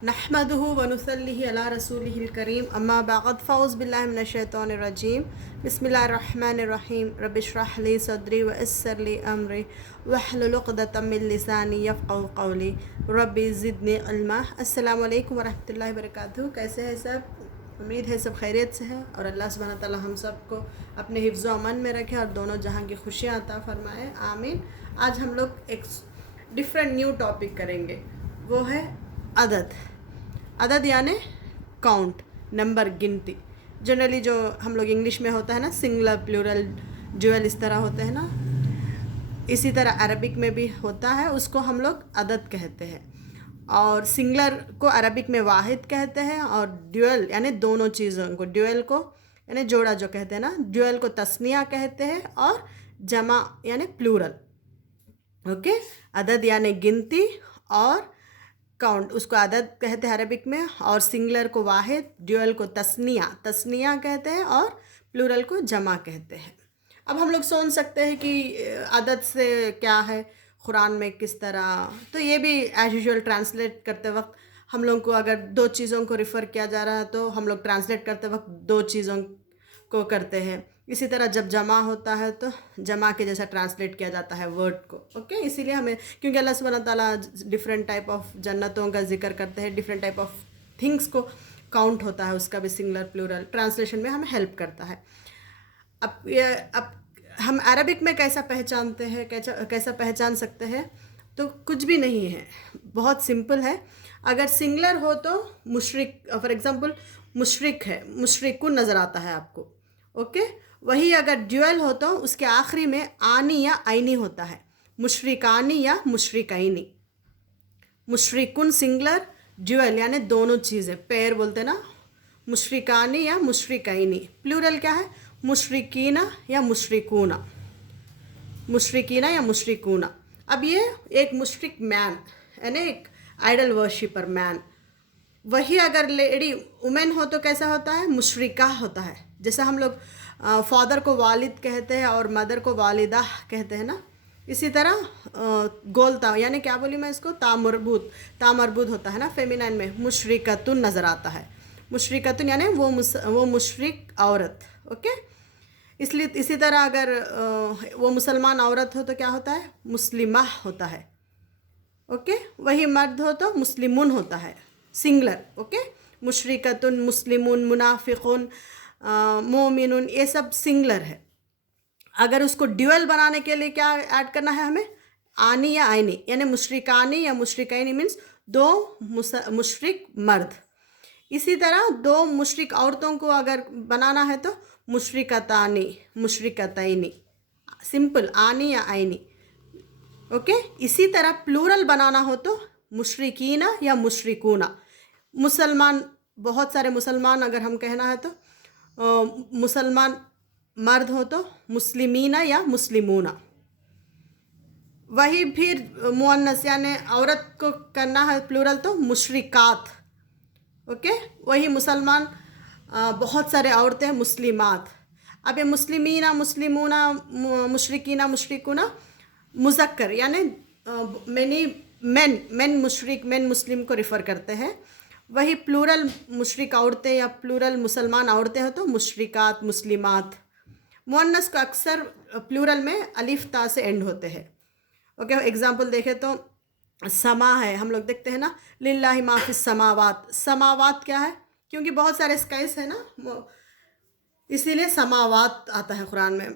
नहमदुहु व नुसल्लिहि अला रसूलिहिल करीम अम्मा बअद फ़ऊज़ बिल्लाहि मिनश शैतानिर रजीम बिस्मिल्लाहिर रहमानिर रहीम रब्बिश्रह ली सदरी व यस्सिर ली अमरी वहलुल उक़दतम मिन लिसानी यफ़क़हू क़ौली रब्बी ज़िदनी इल्मा। अस्सलामु अलैकुम व रहमतुल्लाहि व बरकातुहू। कैसे हैं सब? उम्मीद है सब खैरियत से है और अल्लाह सुब्हानहू व तआला हम सबको अपने हिफ्ज़ व अमन में रखे और दोनों जहां की खुशियाँ अता फ़रमाए, आमीन। आज हम लोग एक डिफरेंट न्यू टॉपिक करेंगे, वो है अदद। अदद यानी काउंट, नंबर, गिनती। जनरली जो हम लोग इंग्लिश में होता है ना, सिंगुलर, प्लूरल, ड्यूअल, इस तरह होते हैं ना, इसी तरह अरबिक में भी होता है, उसको हम लोग अदद कहते हैं। और सिंगुलर को अरबिक में वाहिद कहते हैं और ड्यूअल यानी दोनों चीज़ों को, ड्यूअल को यानी जोड़ा जो कहते हैं ना, ड्यूअल को तस्निया कहते हैं और जमा यानी प्लूरल। ओके, अदद यानी गिनती और काउंट, उसको अदद कहते हैं अरबिक में, और सिंगुलर को वाहिद, ड्यूअल को तस्निया कहते हैं और प्लूरल को जमा कहते हैं। अब हम लोग सोच सकते हैं कि अदद से क्या है कुरान में, किस तरह, तो ये भी एज यूजुअल ट्रांसलेट करते वक्त हम लोग को अगर दो चीज़ों को रिफ़र किया जा रहा है तो हम लोग ट्रांसलेट करते वक्त दो चीज़ों को करते हैं। इसी तरह जब जमा होता है तो जमा के जैसा ट्रांसलेट किया जाता है वर्ड को। ओके, इसीलिए हमें, क्योंकि अल्लाह सुब्हानहू ताला डिफरेंट टाइप ऑफ जन्नतों का जिक्र करते हैं, डिफरेंट टाइप ऑफ थिंग्स को काउंट होता है, उसका भी सिंगुलर प्लूरल ट्रांसलेशन में हमें हेल्प करता है। अब हम अरबिक में कैसा पहचानते हैं, कैसा पहचान सकते हैं, तो कुछ भी नहीं है, बहुत सिंपल है। अगर सिंगुलर हो तो मुशरिक, फॉर एग्जांपल मुशरिक है, मुशरिकुन नज़र आता है आपको। ओके, वही अगर ड्यूअल हो तो उसके आखिरी में आनी या आइनी होता है, मुशरिकानी या मुशरिकैनी। मुशरिकुन सिंगुलर, ड्यूअल यानी दोनों चीज़ें, पेयर बोलते ना, मुशरिकानी या मुशरिकैनी। प्लूरल क्या है? मुशरिकीना या मुशरिकूना, मुशरिकीना या मुशरिकूना। अब ये एक मुशरिक मैन यानी एक आइडल वर्शिपर मैन, वही अगर लेडी वुमेन हो तो कैसा होता है? मुशरिका होता है। जैसे हम लोग फादर को वालिद कहते हैं और मदर को वालिदा कहते हैं ना, इसी तरह गोलता यानी क्या बोली मैं इसको, तामरबूत होता है ना फेमिनाइन में, मुशरिकतुन नज़र आता है। मुशरिकतुन यानी वो मुशरिक औरत। ओके, इसलिए इसी तरह अगर वो मुसलमान औरत हो तो क्या होता है? मुस्लिमा होता है। ओके, वही मर्द हो तो मुस्लिमुन होता है, सिंगुलर। ओके, मुशरिकतुन, मुस्लिमुन, मुनाफिकुन, मोमिनुन, ये सब सिंगुलर है। अगर उसको ड्यूअल बनाने के लिए क्या ऐड करना है हमें? आनी या आइनी, यानी मुशरिकानी या मुशरिकैनी मीन्स दो मुशरिक मर्द। इसी तरह दो मुशरिक औरतों को अगर बनाना है तो मुशरिकतानी, मुशरिकतैनी, सिंपल, आनी या आइनी। ओके, इसी तरह प्लूरल बनाना हो तो मुशरिकीना या मुशरिकूना। मुसलमान, बहुत सारे मुसलमान अगर हम कहना है तो मुसलमान मर्द हो तो मुस्लिमीना या मुस्लिमूना। वही फिर मुअन्नस यानी औरत को करना है प्लूरल तो मुशरिकात। ओके, वही मुसलमान, बहुत सारे औरतें मुस्लिमात। अब ये मुस्लिमीना, मुस्लिमूना, मुशरिकीना, मुशरिकुना मुज़क्कर यानी मैनी मेन मुशरिक, मेन मुस्लिम को रिफ़र करते हैं। वही प्लूरल मुशरिक औरतें या प्लूरल मुसलमान औरतें हो तो मुशरिकात, मुस्लिमात। मुअन्नस को अक्सर प्लूरल में अलिफ ता से एंड होते हैं। ओके, एग्जांपल देखें तो समा है, हम लोग देखते हैं ना, लिल्लाहि मा फिस समावात। समावात क्या है? क्योंकि बहुत सारे स्काइस है ना, इसीलिए समावात आता है कुरान में,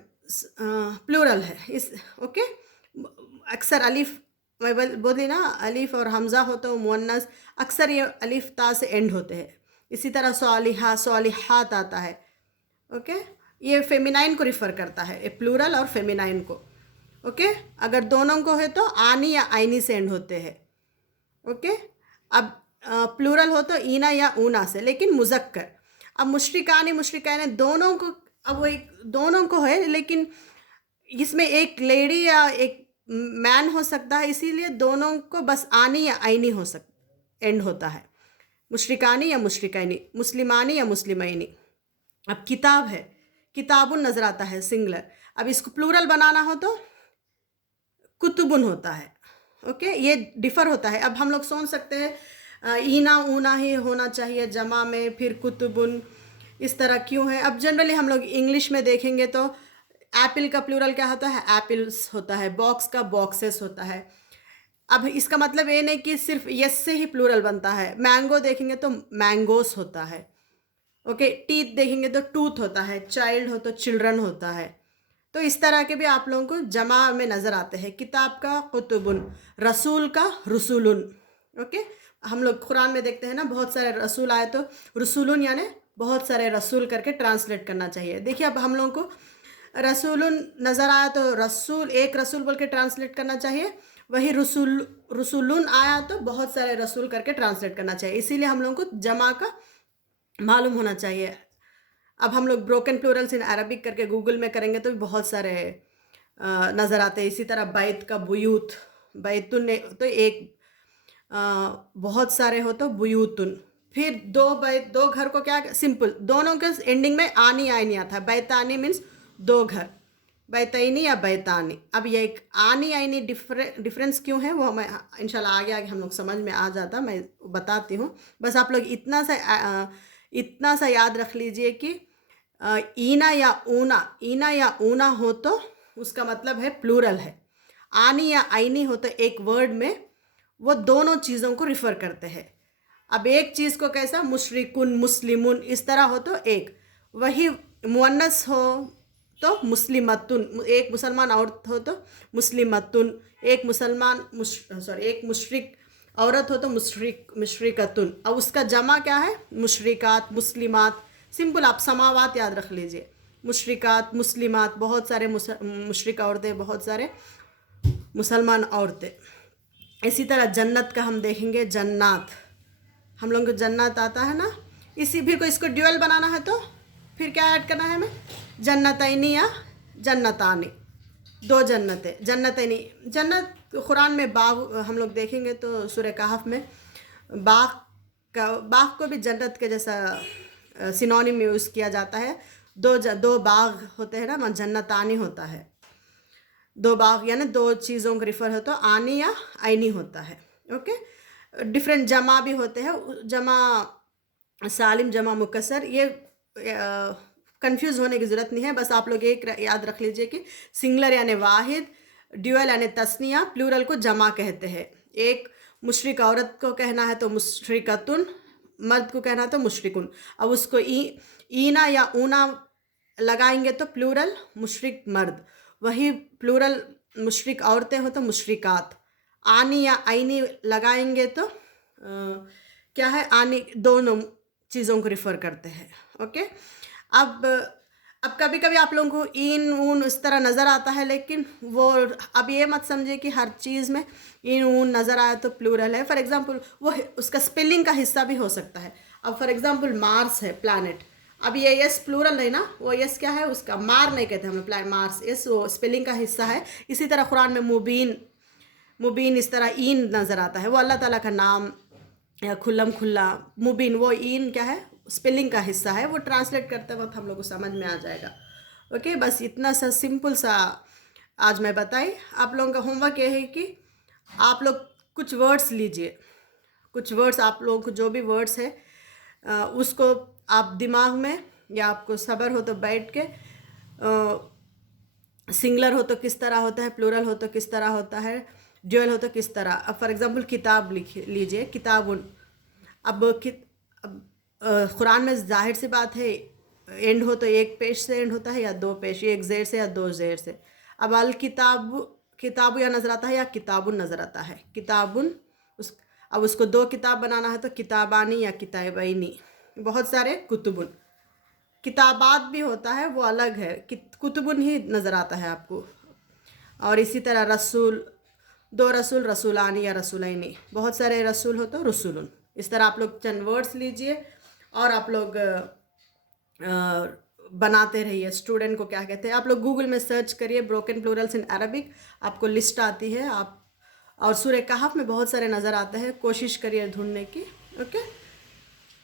प्लूरल है इस। ओके, अक्सर अलिफ, मैं बोली ना, अलिफ और हमज़ा हो तो मुअन्नस, अक्सर ये अलिफ ता से एंड होते हैं। इसी तरह सालिहा, सालिहात आता है। ओके, ये फेमिनाइन को रिफ़र करता है, ये प्लूरल और फेमिनाइन को। ओके, अगर दोनों को है तो आनी या आइनी से एंड होते हैं। ओके, अब प्लूरल हो तो ईना या ऊना से, लेकिन मुज़क्कर। अब मुशरिकानी, मुशरिकैन दोनों को, अब वो एक दोनों को है लेकिन इसमें एक लेडी या एक मैन हो सकता है, इसीलिए दोनों को बस आनी या आइनी हो एंड होता है, मुशरिकानी या मुशरिकैनी, मुस्लिमानी या मुस्लिमैनी। अब किताब है, किताबुन नज़र आता है, सिंगुलर। अब इसको प्लूरल बनाना हो तो कुतुबुन होता है। ओके, ये डिफ़र होता है। अब हम लोग सोच सकते हैं ईना ऊना ही होना चाहिए जमा में, फिर कुतुबुन इस तरह क्यों है? अब जनरली हम लोग इंग्लिश में देखेंगे तो एप्पल का प्लूरल क्या होता है? एप्पल्स होता है। बॉक्स का बॉक्सेस होता है। अब इसका मतलब ये नहीं कि सिर्फ यस से ही प्लूरल बनता है। मैंगो देखेंगे तो मैंगोस होता है। ओके, टीथ देखेंगे तो टूथ होता है। चाइल्ड हो तो चिल्ड्रन होता है। तो इस तरह के भी आप लोगों को जमा में नज़र आते हैं। किताब का कुतुबुन, रसूल का रसूलुन। ओके, हम लोग कुरान में देखते हैं ना, बहुत सारे रसूल आए तो रसूलुन यानी बहुत सारे रसूल करके ट्रांसलेट करना चाहिए। देखिए, अब हम लोगों को रसूलुन नज़र आया तो रसूल, एक रसूल बोल के ट्रांसलेट करना चाहिए। वही रसूलुन आया तो बहुत सारे रसूल करके ट्रांसलेट करना चाहिए। इसीलिए हम लोगों को जमा का मालूम होना चाहिए। अब हम लोग ब्रोकन प्लूरल्स इन अरबिक करके गूगल में करेंगे तो भी बहुत सारे नज़र आते हैं। इसी तरह बैत का बुयूत, बैतुन तो एक, बहुत सारे हो तो बुयूतुन। फिर दो बैत, दो घर को क्या, सिंपल, दोनों के एंडिंग में आनी आनी आता है। बैतानी मीन्स दो घर, बैतैनी या बैतानी। अब ये एक आनी आनी डिफरेंस क्यों है वो मैं इंशाल्लाह आगे आगे हम लोग समझ में आ जाता, मैं बताती हूँ। बस आप लोग इतना सा याद रख लीजिए कि ईना या ऊना हो तो उसका मतलब है प्लूरल है। आनी या आईनी हो तो एक वर्ड में वो दोनों चीज़ों को रिफ़र करते हैं। अब एक चीज़ को कैसा, मुशरिकुन, मुस्लिमुन इस तरह हो तो एक, वही मुअन्नस हो तो मुस्लिमतुन, एक मुसलमान औरत हो तो मुस्लिमतुन, एक एक मुशरिक औरत हो तो मुशरिकतुन। अब उसका जमा क्या है? मुशरिकात, मुस्लिमात। सिंपल, आप समावात याद रख लीजिए। मुशरिकात, मुस्लिमात, बहुत सारे मुशरिक औरतें, बहुत सारे मुसलमान औरतें। इसी तरह जन्नत का हम देखेंगे, जन्नात। हम लोगों को जन्नत आता है ना, इसी भी को इसको ड्यूअल बनाना है तो फिर क्या ऐड करना है हमें? जन्नतैनी या जन्नतानी, दो जन्नतें, जन्नतैनी। जन्नत कुरान में बाग हम लोग देखेंगे तो सूरह कहफ में बाग को भी जन्नत के जैसा सिनोनिम में यूज़ किया जाता है। दो बाग होते हैं ना, जन्नतानी होता है। दो बाग यानी दो चीज़ों को रिफ़र हो तो आनी या आईनी होता है। ओके, डिफरेंट जमा भी होते हैं, जमा सालिम, जमा मुकसर। ये कंफ्यूज होने की ज़रूरत नहीं है। बस आप लोग एक याद रख लीजिए कि सिंगुलर यानी वाहिद, ड्यूअल यानी तस्निया, प्लूरल को जमा कहते हैं। एक मुशरिक औरत को कहना है तो मुशरिकतुन, मर्द को कहना है तो मुशरिकुन। अब उसको ईना या ऊना लगाएंगे तो प्लूरल मुशरिक मर्द, वही प्लूरल मुशरिक औरतें हो तो मुशरिकात। आनी या आईनी लगाएंगे तो क्या है? आनी दोनों चीज़ों को रिफ़र करते हैं। ओके, अब कभी कभी आप लोगों को इन ऊन इस तरह नज़र आता है, लेकिन वो अब ये मत समझे कि हर चीज़ में इन ऊन नज़र आया तो प्लूरल है। फॉर एग्जांपल वो उसका स्पेलिंग का हिस्सा भी हो सकता है। अब फॉर एग्जांपल मार्स है, प्लैनेट। अब ये यस प्लूरल है ना, वो यस क्या है उसका? मार नहीं कहते हमें, मार्स यस वो स्पेलिंग का हिस्सा है। इसी तरह कुरान में मुबीन इस तरह ईन नज़र आता है, वो अल्लाह ताला का नाम, या खुल्लम खुल्ला मुबीन, वो ईन क्या है? स्पेलिंग का हिस्सा है। वो ट्रांसलेट करते वक्त हम लोग को समझ में आ जाएगा। ओके, बस इतना सा सिंपल सा आज मैं बताई। आप लोगों का होमवर्क ये है कि आप लोग कुछ वर्ड्स लीजिए, कुछ वर्ड्स आप लोगों को जो भी वर्ड्स है उसको आप दिमाग में, या आपको सब्र हो तो बैठ के, सिंगुलर हो तो किस तरह होता है, प्लूरल हो तो किस तरह होता है, ड्यूअल हो तो किस तरह। अब फॉर एग्जांपल किताब लिख लीजिए, किताबुन। अब कुरान में जाहिर सी बात है एंड हो तो एक पेश से एंड होता है या दो पेश, एक ज़ेर से या दो ज़ेर से। अब अल किताबु या नज़र आता है या किताबुन नज़र आता है, किताबुन। अब उसको दो किताब बनाना है तो किताबानी या किताबैनी। बहुत सारे कुतुबुन, किताबात भी होता है वो अलग है, कुतुबुन ही नज़र आता है आपको। और इसी तरह रसूल, दो रसूल, रसूलानी या रसूलैनी। बहुत सारे रसूल हो तो रसूलुन। इस तरह आप लोग चंद वर्ड्स लीजिए और आप लोग बनाते रहिए। स्टूडेंट को क्या कहते हैं, आप लोग गूगल में सर्च करिए ब्रोकन प्लूरल्स इन अरबिक, आपको लिस्ट आती है। आप और सूरह कहफ में बहुत सारे नज़र आते हैं, कोशिश करिए ढूंढने की। ओके,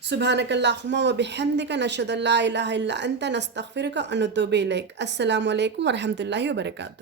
सुब्हानकल्लाहुम्मा व बिहम्दिका नशहदु अल्ला इलाहा इल्ला अंता नस्तगफिरुका व नतूबु इलैक। अस्सलामु अलैकुम व रहमतुल्लाहि व बरकातुहू।